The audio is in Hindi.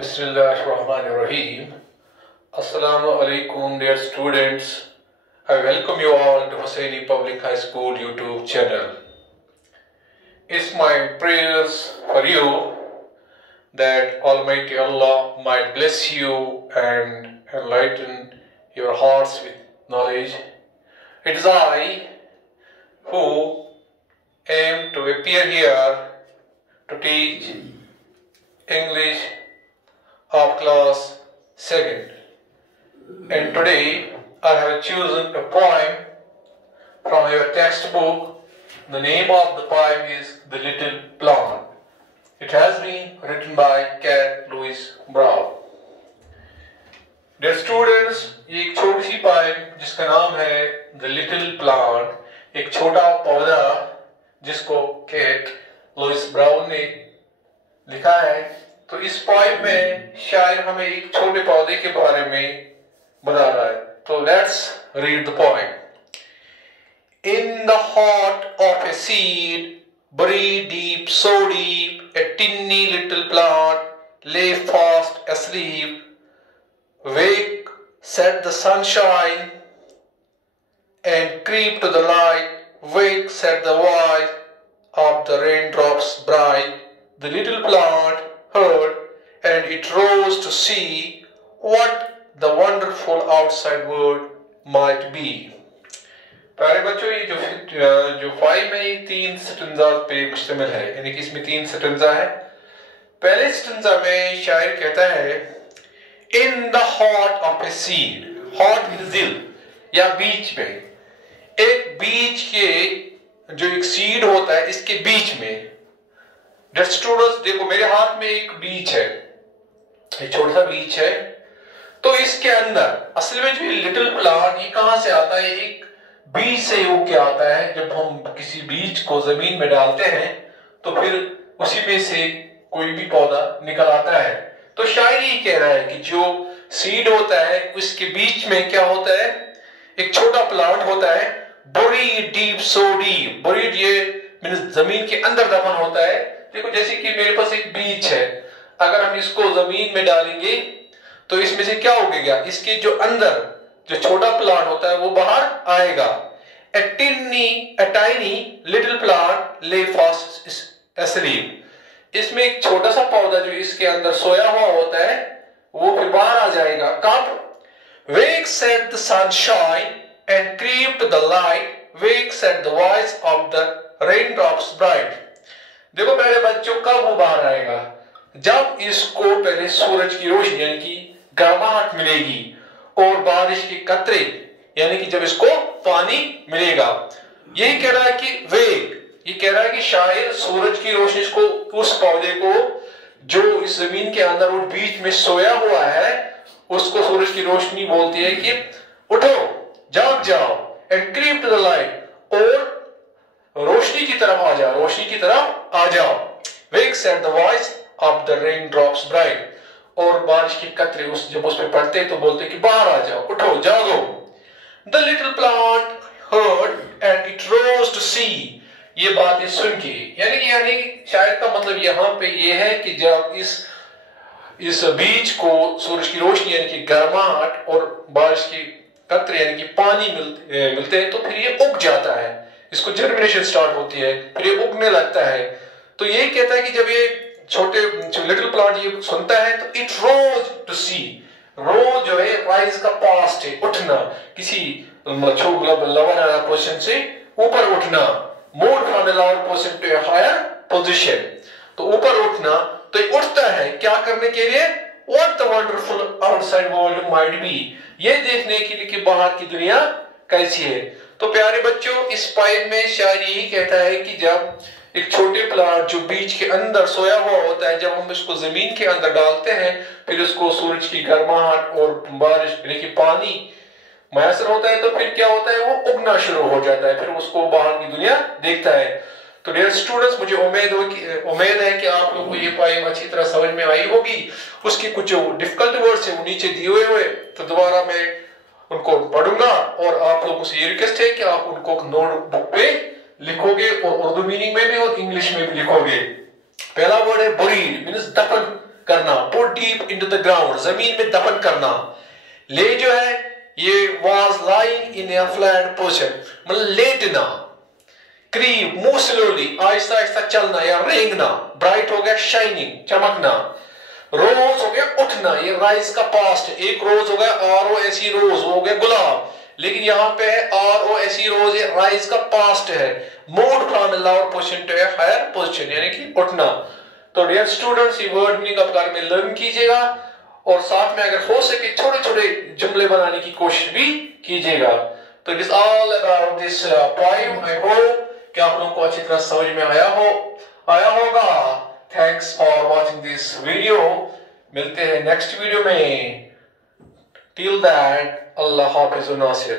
Bismillahirrahmanirrahim. Assalamu alaikum, dear students. I welcome you all to Hussaini Public High School YouTube channel. It's my prayers for you that Almighty Allah might bless you and enlighten your hearts with knowledge. It is I who aim to appear here to teach English of class 2nd, and today I have chosen a poem from your textbook. The name of the poem is The Little Plant. It has been written by Cat Louis Brown. Dear students, ये एक छोटी सी poem जिसका नाम है The Little Plant, एक छोटा पौधा जिसको कैट लुइस ब्राउन ने लिखा है। तो इस पोएम में शायर हमें एक छोटे पौधे के बारे में बता रहा है। तो let's read the poem. In the heart of a seed, buried deep, so deep, a tiny little plant lay fast asleep. Wake, said the sunshine, and creep to the light. Wake, said the voice of the raindrops bright. The little plant heard, and it rose to see what the wonderful outside world might be. प्यारे बच्चों, ये जो फाइव में ये 3 स्टैंजा पे मुश्तमिल है, यानी कि इसमें 3 स्टैंजा है। पहले स्टैंजा में शायर कहता है in the heart of a seed, heart means दिल या बीच में, एक बीज के जो एक सीड होता है इसके बीच में। स्टूडेंट्स देखो, मेरे हाथ में एक बीज है, एक छोटा सा बीज है। तो इसके अंदर असल में जो लिटिल प्लांट ये कहां से आता है? एक बीज से उग के आता है। जब हम किसी बीज को जमीन में डालते हैं तो फिर उसी में से कोई भी पौधा निकल आता है। तो शायर ये कह रहा है कि जो सीड होता है उसके बीच में क्या होता है? एक छोटा प्लांट होता है। Buried deep, so deep. Buried ये मींस जमीन के अंदर दफन होता है। देखो, जैसे कि मेरे पास एक बीज है, अगर हम इसको जमीन में डालेंगे तो इसमें से क्या उगेगा? इसके जो अंदर जो छोटा प्लांट होता है वो बाहर आएगा। A tiny little plant lay fast asleep. इसमें एक छोटा सा पौधा जो इसके अंदर सोया हुआ होता है वो फिर बाहर आ जाएगा। कब? Wake, said the sunshine, and creep to the light. Wake, said the voice of the raindrops bright. देखो पहले बच्चों, कब वो बाहर आएगा? जब इसको पहले सूरज की रोशनी यानी कि गर्माहट मिलेगी और बारिश के कतरे यानी कि जब इसको पानी मिलेगा। यही कह रहा है कि वेक, ये कह रहा है कि शायद सूरज की रोशनी को, उस पौधे को जो इस जमीन के अंदर और बीच में सोया हुआ है उसको सूरज की रोशनी बोलती है कि उठो, जाग जाओ, and creep to the light, और रोशनी की तरफ आ जाओ, रोशनी की तरफ आ जाओ। Wake, said the voice of the rain drops bright, और बारिश के कतरे जब उस पे पड़ते तो बोलते कि बाहर आ जाओ, उठो, जागो। The little plant heard and it rose to see, ये बातें सुन के, यानी शायद का मतलब यहाँ पे ये है कि जब इस बीज को सूरज की रोशनी यानी कि गर्माहट और बारिश के कतरे यानी कि पानी मिलते हैं तो फिर ये उग जाता है, इसको जर्मिनेशन स्टार्ट होती है, फिर ये उगने लगता है। तो ये कहता है कि जब ये छोटे जो लिटिल प्लांट ये सुनता है तो इट रोज टू सी, रोज जो है राइज का पास्ट है, उठना, किसी लोअर पोजीशन से ऊपर उठना, move from the lower position to a higher position. तो ऊपर उठना, तो ये उठता है क्या करने के लिए? What the wonderful outside world might be, ये देखने के लिए कि बाहर की दुनिया कैसी है। तो प्यारे बच्चों, इस पोएम में शायर यही कहता है कि जब एक छोटे प्लांट जो बीज के अंदर सोया हुआ होता है, जब हम इसको जमीन के अंदर डालते हैं फिर उसको सूरज की गर्माहट और बारिश यानी कि पानी मैसर होता है तो फिर क्या होता है? वो उगना शुरू हो जाता है, फिर उसको बाहर की दुनिया देखता है। तो डियर स्टूडेंट्स, मुझे उम्मीद है कि आप लोगों को ये पोएम अच्छी तरह समझ में आई होगी। उसके कुछ जो डिफिकल्ट वर्ड्स है वो नीचे दिए हुए तो दोबारा मैं उनको पढ़ूंगा, और आप लोगों से ये रिक्वेस्ट है कि आप उनको नोटबुक पे लिखोगे और उर्दू मीनिंग में भी और इंग्लिश में भी लिखोगे। पहला वर्ड है बरीड, मींस दफन करना, put deep into the ground, जमीन में दफन करना। ले जो है ये was lying in a flat position, मतलब लेटना। Creep, move slowly, Aahista Aahista चलना या रेंगना। ब्राइट हो गया शाइनिंग, चमकना। रोज हो गया उठना, ये राइज का पास्ट। एक रोज हो गया ROSE रोज, हो गया गुलाब, लेकिन यहाँ पे है ROSE रोज, ये राइज का पास्ट है। Move from lower position to a higher position, यानी कि उठना। तो डियर स्टूडेंट्स, ये वर्ड मीनिंग आप घर में लर्न कीजिएगा और साथ में अगर हो सके छोटे छोटे जुमले बनाने की कोशिश भी कीजिएगा। तो it is all about this poem. I hope कि आप लोगों को अच्छी तरह समझ में आया होगा। Thanks for watching this video. मिलते हैं नेक्स्ट वीडियो में। टिल दैट, अल्लाह हाफिज़ व नासिर।